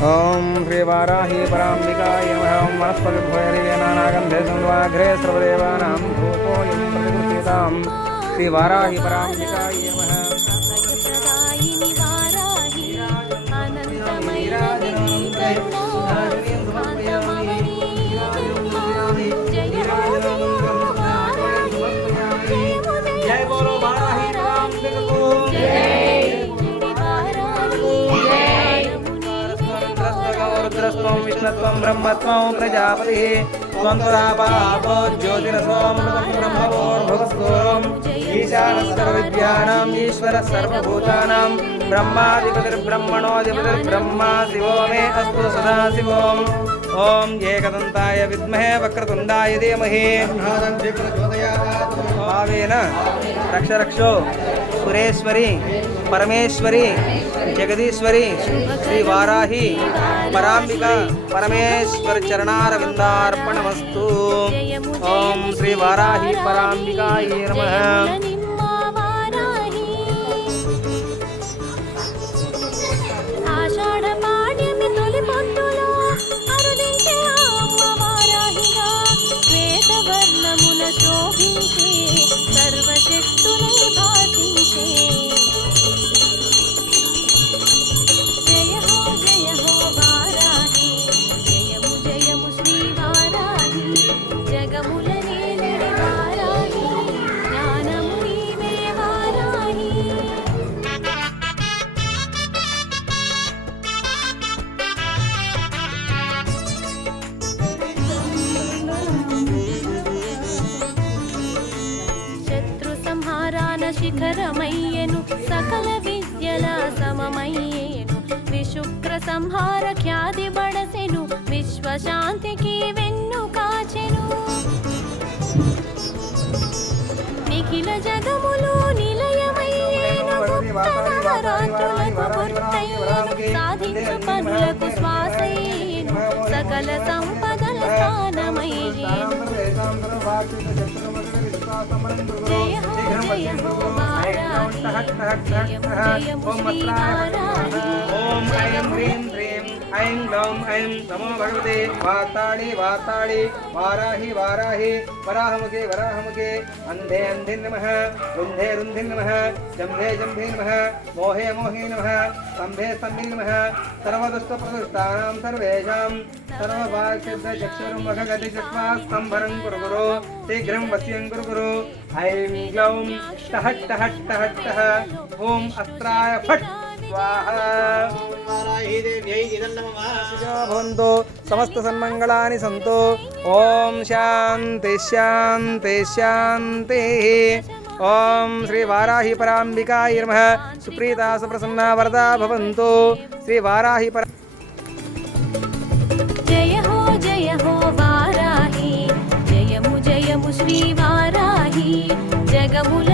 ओम श्री वाराही पराम्बिकाय नमः। ओम वनस्पतिभूयरिवे नानागन्धे संवाघ्रे सर्वदेवानां धूपोऽयं प्रतिगृह्यतां श्री वाराही पराम्बिकाय नमः। जय बोलो वाराही पराम्बिका को रुद्रस्त्वं विष्णुत्वं ब्रह्मत्वं प्रजापतिः त्वं तदापापो ज्योतिरसोऽमृतं ब्रह्मभोर्भुवस्वं ईशानः सर्वविद्यानां ईश्वरः सर्वभूतानां ब्रह्माधिपतिर्ब्रह्मणोऽधिपतिर्ब्रह्मा शिवो मे अस्तु सदा शिवम्। ओम एकदन्ताय विद्महे वक्रतुण्डाय धीमहि भावेन रक्ष रक्षो सुरेश्वरी परमेश्वरी जगदीश्वरी श्री वाराही पराम्बिका परमेश्वर चरणारविंदार्पणमस्तु। ओम श्री वाराही पराम्बिकाय नमः। शिखरमय्यनु सकल विद्यल सममय्येनु विशुक्र संहार ख्याति बडसेनु विश्व शांति की वेन्नु काచెను నిఖిల జగములు నిలయమయ్యేను గుప్తనవరాత్రులకు గుర్తయ్యేను సాధించు పనులకు శ్వాసయ్యేను సకల సంపదల స్థానమయ్యేను जय हो वाराही जय श्री वाराही। ओम ऐं ह्रीं श्रीं ऐं ग्लौं ऐं नमो भगवते वाताळि वाताळि वाराहि वाराहि वराहमुखे वराहमुखे अन्धे अन्धे नमः रुन्धे रुन्धे नमः जम्भे जम्भे नमः मोहे मोहे नमः स्तम्भे स्तम्भे नमः सर्वदुष्टप्रदुष्टानां सर्वेषां सर्वभागसिद्धचक्षुरं वखगतिचक्वा स्तम्भरं कुरु गुरु शीघ्रं वश्यं कुरु गुरु ऐं ग्लौं टः टः टः टः ॐ अस्त्राय फट् भवन्तु समस्त सन्मंगलानि सन्तु। ओम शांति शांति शांतिः। ओम श्री वाराही पराम्बिकाय नमः। सुप्रीता सुप्रसन्ना वरदा भवन्तु। श्री वाराही पर जय हो वाराही जयमु जयमु श्री वाराही जगमुल